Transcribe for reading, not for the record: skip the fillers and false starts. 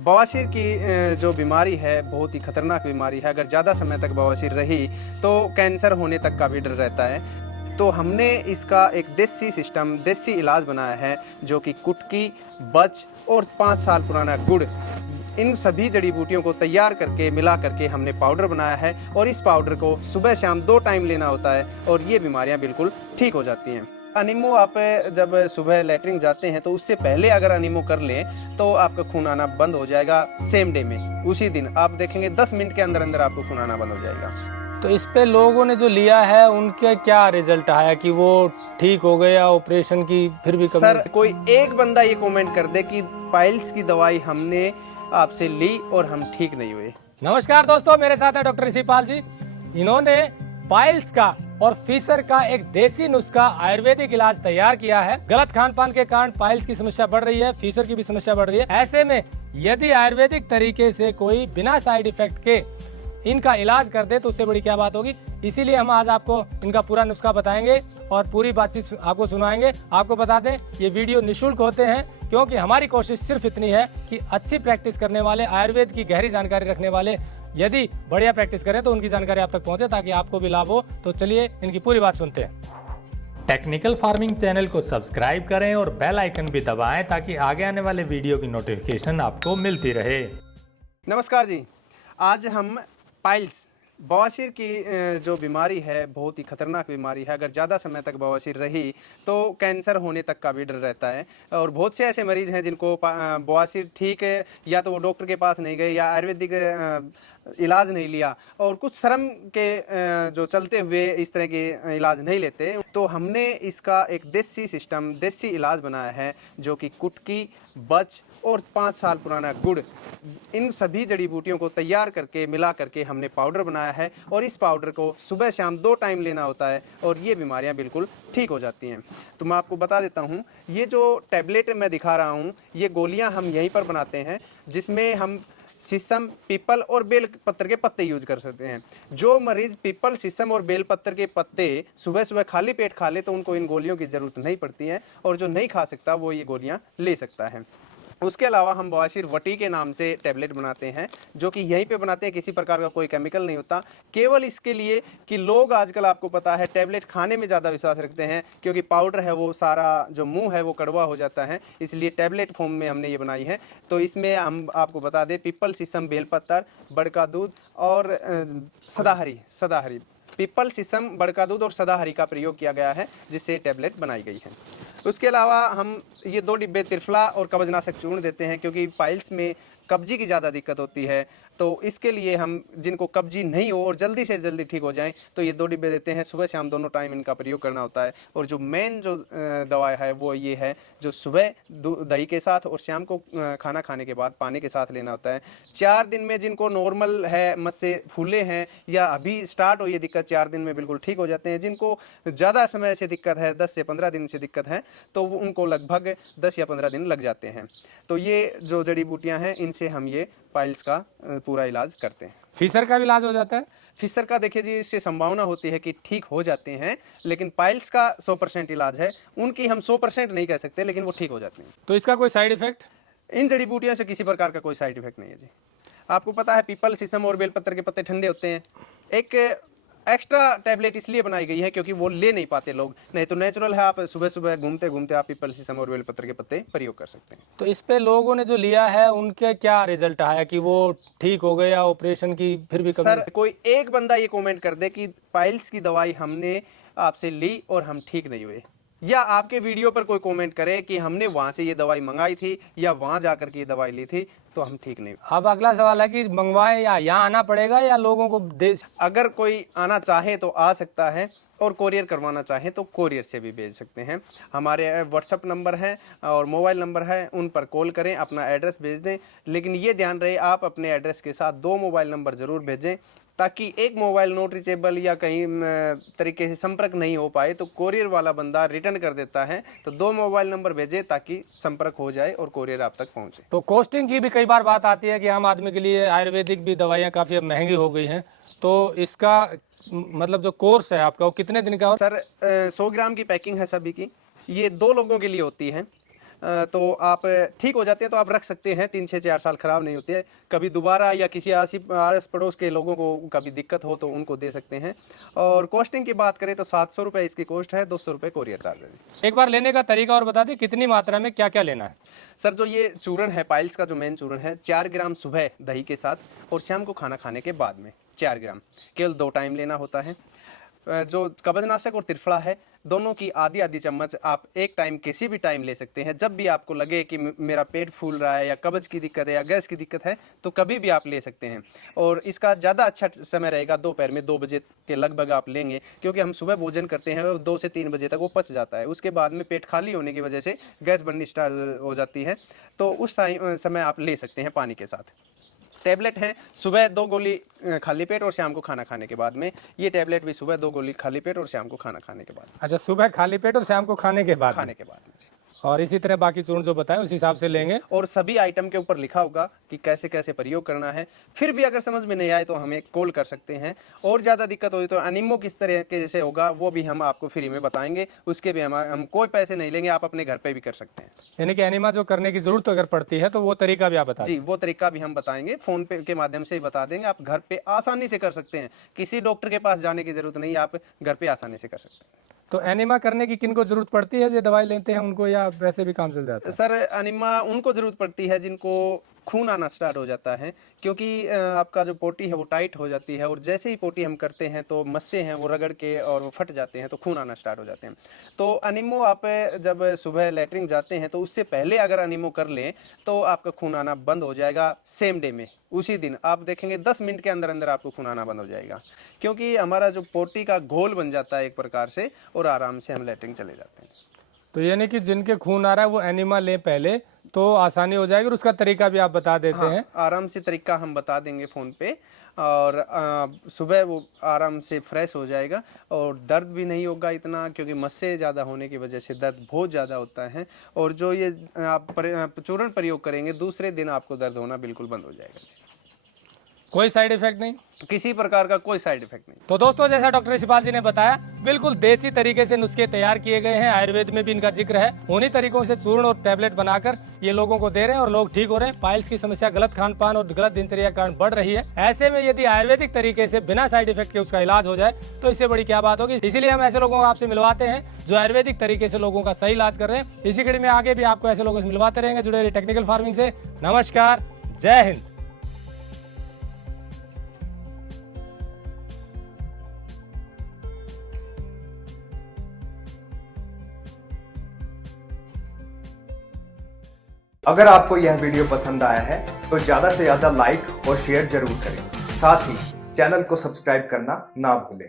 बवासीर की जो बीमारी है बहुत ही खतरनाक बीमारी है। अगर ज़्यादा समय तक बवासीर रही तो कैंसर होने तक का भी डर रहता है। तो हमने इसका एक देसी इलाज बनाया है, जो कि कुटकी, बच और 5 साल पुराना गुड़, इन सभी जड़ी बूटियों को तैयार करके मिला करके हमने पाउडर बनाया है। और इस पाउडर को सुबह शाम 2 टाइम लेना होता है और ये बीमारियां बिल्कुल ठीक हो जाती हैं। अनिमो आप जब सुबह लैट्रिन जाते हैं तो उससे पहले अगर अनिमो कर लें तो आपका खून आना बंद हो जाएगा सेम डे में। उसी दिन आप देखेंगे 10 मिनट के अंदर अंदर आपको खून आना बंद हो जाएगा। तो इस पे लोगों ने जो लिया है उनके क्या रिजल्ट आया कि वो ठीक हो गए या ऑपरेशन की फिर भी कमी? सर कोई एक बंदा ये कमेंट कर दे कि पाइल्स की दवाई हमने आपसे ली और हम ठीक नहीं हुए। नमस्कार दोस्तों, मेरे साथ है डॉक्टर ऋषिपाल जी। इन्होंने पाइल्स का और फीसर का एक देसी नुस्खा आयुर्वेदिक इलाज तैयार किया है। गलत खान पान के कारण पाइल्स की समस्या बढ़ रही है, फीसर की भी समस्या बढ़ रही है। ऐसे में यदि आयुर्वेदिक तरीके से कोई बिना साइड इफेक्ट के इनका इलाज कर दे तो उससे बड़ी क्या बात होगी। इसीलिए हम आज आपको इनका पूरा नुस्खा बताएंगे और पूरी बातचीत आपको सुनाएंगे। आपको बता दें ये वीडियो निःशुल्क होते हैं, क्योंकि हमारी कोशिश सिर्फ इतनी है कि अच्छी प्रैक्टिस करने वाले, आयुर्वेद की गहरी जानकारी रखने वाले यदि बढ़िया प्रैक्टिस करें तो उनकी जानकारी आप तक पहुंचे, ताकि आपको भी लाभ हो। तो चलिए इनकी पूरी बात सुनते हैं। टेक्निकल फार्मिंग चैनल को सब्सक्राइब करें और बेल आइकन भी दबाएं, ताकि आगे आने वाले वीडियो की नोटिफिकेशन आपको मिलती रहे। नमस्कार जी, आज हम पाइल्स बवासीर की जो बीमारी है बहुत ही खतरनाक बीमारी है। अगर ज़्यादा समय तक बवासीर रही तो कैंसर होने तक का भी डर रहता है। और बहुत से ऐसे मरीज़ हैं जिनको बवासीर ठीक है, या तो वो डॉक्टर के पास नहीं गए या आयुर्वेदिक इलाज नहीं लिया और कुछ शर्म के जो चलते हुए इस तरह के इलाज नहीं लेते। तो हमने इसका एक देसी इलाज बनाया है, जो कि कुटकी, बच और 5 साल पुराना गुड़, इन सभी जड़ी बूटियों को तैयार करके मिला करके हमने पाउडर बनाया है। और इस पाउडर को सुबह शाम 2 टाइम लेना होता है और ये बीमारियां बिल्कुल ठीक हो जाती हैं। तो मैं आपको बता देता हूँ, ये जो टैबलेट मैं दिखा रहा हूँ ये गोलियां हम यहीं पर बनाते हैं, जिसमें हम शीशम, पीपल और बेल पत्तर के पत्ते यूज कर सकते हैं। जो मरीज पीपल, शीशम और बेल पत्तर के पत्ते सुबह सुबह खाली पेट खा ले तो उनको इन गोलियों की जरूरत नहीं पड़ती है, और जो नहीं खा सकता वो ये गोलियां ले सकता है। उसके अलावा हम बवासीर वटी के नाम से टैबलेट बनाते हैं, जो कि यहीं पे बनाते हैं, किसी प्रकार का कोई केमिकल नहीं होता। केवल इसके लिए कि लोग आजकल आपको पता है टैबलेट खाने में ज़्यादा विश्वास रखते हैं, क्योंकि पाउडर है वो सारा जो मुंह है वो कड़वा हो जाता है, इसलिए टैबलेट फॉर्म में हमने ये बनाई है। तो इसमें हम आपको बता दें, पीपल, शीशम, बेलपत्तर, बड़का दूध और सदाहरी, पीपल, शीशम, बड़का दूध और सदाहरी का प्रयोग किया गया है, जिससे टैबलेट बनाई गई है। उसके अलावा हम ये 2 डिब्बे त्रिफला और कब्जनाशक चूर्ण देते हैं, क्योंकि पाइल्स में कब्जी की ज़्यादा दिक्कत होती है। तो इसके लिए हम जिनको कब्जी नहीं हो और जल्दी से जल्दी ठीक हो जाएं तो ये 2 डिब्बे देते हैं। सुबह शाम दोनों टाइम इनका प्रयोग करना होता है। और जो मेन जो दवा है वो ये है, जो सुबह दही के साथ और शाम को खाना खाने के बाद पानी के साथ लेना होता है। 4 दिन में जिनको नॉर्मल है, मत से फूले हैं या अभी स्टार्ट हो ये दिक्कत, 4 दिन में बिल्कुल ठीक हो जाते हैं। जिनको ज़्यादा समय से दिक्कत है, 10 से 15 दिन से दिक्कत है, तो उनको लगभग 10 या 15 दिन लग जाते हैं। तो ये जो जड़ी बूटियां हैं इनसे हम ये पाइल्स का पूरा इलाज करते हैं। फीसर का भी इलाज हो जाता है? फिशर का देखिए जी, इससे संभावना होती है कि ठीक हो जाते हैं, लेकिन पाइल्स का 100% इलाज है। उनकी हम 100% नहीं कह सकते, लेकिन वो ठीक हो जाते हैं। तो इसका कोई साइड इफेक्ट? इन जड़ी बूटियों से किसी प्रकार का कोई साइड इफेक्ट नहीं है जी। आपको पता है पीपल, शीशम और बेलपत्र के पत्ते ठंडे होते हैं। एक एक्स्ट्रा टैबलेट इसलिए बनाई गई है क्योंकि वो ले नहीं पाते लोग, नहीं तो नेचुरल है, आप सुबह सुबह घूमते घूमते आप पीपल, शीशम और बेलपत्र के पत्ते प्रयोग कर सकते हैं। तो इस पे लोगों ने जो लिया है उनके क्या रिजल्ट आया कि वो ठीक हो गए या ऑपरेशन की फिर भी कमी? सर कोई एक बंदा ये कमेंट कर दे कि पाइल्स की दवाई हमने आपसे ली और हम ठीक नहीं हुए, या आपके वीडियो पर कोई कमेंट करे कि हमने वहां से ये दवाई मंगाई थी या वहां जाकर के ये दवाई ली थी तो हम ठीक नहीं हुए। अब अगला सवाल है कि मंगवाए या यहाँ आना पड़ेगा या लोगों को दे? अगर कोई आना चाहे तो आ सकता है, और कोरियर करवाना चाहें तो कोरियर से भी भेज सकते हैं। हमारे व्हाट्सअप नंबर है और मोबाइल नंबर है, उन पर कॉल करें, अपना एड्रेस भेज दें। लेकिन ये ध्यान रहे आप अपने एड्रेस के साथ 2 मोबाइल नंबर ज़रूर भेजें, ताकि एक मोबाइल नॉट रीचेबल या कहीं तरीके से संपर्क नहीं हो पाए तो कोरियर वाला बंदा रिटर्न कर देता है। तो 2 मोबाइल नंबर भेजें ताकि संपर्क हो जाए और कोरियर आप तक पहुंचे। तो कॉस्टिंग की भी कई बार बात आती है कि आम आदमी के लिए आयुर्वेदिक भी दवाइयाँ काफ़ी अब महंगी हो गई हैं, तो इसका मतलब जो कोर्स है आपका वो कितने दिन का? सर 100 ग्राम की पैकिंग है सभी की, ये 2 लोगों के लिए होती है। तो आप ठीक हो जाते हैं तो आप रख सकते हैं, 3 6 4 साल खराब नहीं होते हैं। कभी दोबारा या किसी आस पड़ोस के लोगों को कभी दिक्कत हो तो उनको दे सकते हैं। और कॉस्टिंग की बात करें तो 700 रुपये इसकी कॉस्ट है, 200 रुपये कोरियर चार्ज है। एक बार लेने का तरीका और बता दें, कितनी मात्रा में क्या क्या लेना है? सर जो ये चूर्ण है, पाइल्स का जो मेन चूर्ण है, 4 ग्राम सुबह दही के साथ और शाम को खाना खाने के बाद में 4 ग्राम, केवल 2 टाइम लेना होता है। जो कब्जनाशक और त्रिफला है, दोनों की आधी आधी चम्मच आप एक टाइम किसी भी टाइम ले सकते हैं। जब भी आपको लगे कि मेरा पेट फूल रहा है या कब्ज की दिक्कत है या गैस की दिक्कत है तो कभी भी आप ले सकते हैं। और इसका ज़्यादा अच्छा समय रहेगा दोपहर में 2 बजे के लगभग आप लेंगे, क्योंकि हम सुबह भोजन करते हैं और 2 से 3 बजे तक वो पच जाता है। उसके बाद में पेट खाली होने की वजह से गैस बननी स्टार्ट हो जाती है, तो उस समय आप ले सकते हैं पानी के साथ। टैबलेट हैं, सुबह 2 गोली खाली पेट और शाम को खाना खाने के बाद में। ये टैबलेट भी सुबह 2 गोली खाली पेट और शाम को खाना खाने के बाद। अच्छा, सुबह खाली पेट और शाम को खाने के बाद? खाने के बाद में। और इसी तरह बाकी चूर्ण जो बताएं उस हिसाब से लेंगे। और सभी आइटम के ऊपर लिखा होगा कि कैसे कैसे प्रयोग करना है। फिर भी अगर समझ में नहीं आए तो हमें कॉल कर सकते हैं। और ज़्यादा दिक्कत होगी तो अनिमो किस तरह के जैसे होगा वो भी हम आपको फ्री में बताएंगे। उसके भी हम कोई पैसे नहीं लेंगे, आप अपने घर पे भी कर सकते हैं। यानी कि एनिमा जो करने की जरूरत अगर पड़ती है तो वो तरीका भी आप बता जी, वो तरीका भी हम बताएंगे, फोन पे के माध्यम से ही बता देंगे। आप घर पे आसानी से कर सकते हैं, किसी डॉक्टर के पास जाने की जरूरत नहीं, आप घर पे आसानी से कर सकते हैं। तो एनिमा करने की किनको जरूरत पड़ती है जो दवाई लेते हैं उनको, या वैसे भी काम चल जाता है? सर अनिमा उनको जरूरत पड़ती है जिनको खून आना स्टार्ट हो जाता है, क्योंकि आपका जो पोटी है वो टाइट हो जाती है और जैसे ही पोटी हम करते हैं तो मस्से हैं वो रगड़ के और वो फट जाते हैं तो खून आना स्टार्ट हो जाते हैं। तो अनिमो आप जब सुबह लेटरिन जाते हैं तो उससे पहले अगर अनिमो कर लें तो आपका खून आना बंद हो जाएगा सेम डे में। उसी दिन आप देखेंगे 10 मिनट के अंदर अंदर आपको खून आना बंद हो जाएगा, क्योंकि हमारा जो पोटी का घोल बन जाता है एक प्रकार से, और आराम से हम लेटरिन चले जाते हैं। तो यानी कि जिनके खून आ रहा है वो एनिमा लें पहले तो आसानी हो जाएगी, और उसका तरीका भी आप बता देते हैं। आराम से तरीका हम बता देंगे फ़ोन पे, और सुबह वो आराम से फ्रेश हो जाएगा और दर्द भी नहीं होगा इतना, क्योंकि मस्से ज़्यादा होने की वजह से दर्द बहुत ज़्यादा होता है। और जो ये आप चूर्ण प्रयोग करेंगे दूसरे दिन आपको दर्द होना बिल्कुल बंद हो जाएगा। कोई साइड इफेक्ट नहीं? किसी प्रकार का कोई साइड इफेक्ट नहीं। तो दोस्तों, जैसा डॉक्टर शिपाल जी ने बताया, बिल्कुल देसी तरीके से नुस्खे तैयार किए गए हैं, आयुर्वेद में भी इनका जिक्र है। उन्हीं तरीकों से चूर्ण और टैबलेट बनाकर ये लोगों को दे रहे हैं और लोग ठीक हो रहे हैं। पाइल्स की समस्या गलत खान पान और गलत दिनचर्या के कारण बढ़ रही है। ऐसे में यदि आयुर्वेदिक तरीके से बिना साइड इफेक्ट के उसका इलाज हो जाए तो इससे बड़ी क्या बात होगी। इसीलिए हम ऐसे लोगों को आपसे मिलवाते हैं जो आयुर्वेदिक तरीके से लोगों का सही इलाज कर रहे हैं। इसी कड़ी में आगे भी आपको ऐसे लोगों से मिलवाते रहेंगे। जुड़े रहिए टेक्निकल फार्मिंग से। नमस्कार, जय हिंद। अगर आपको यह वीडियो पसंद आया है तो ज्यादा से ज्यादा लाइक और शेयर जरूर करें। साथ ही चैनल को सब्सक्राइब करना ना भूलें।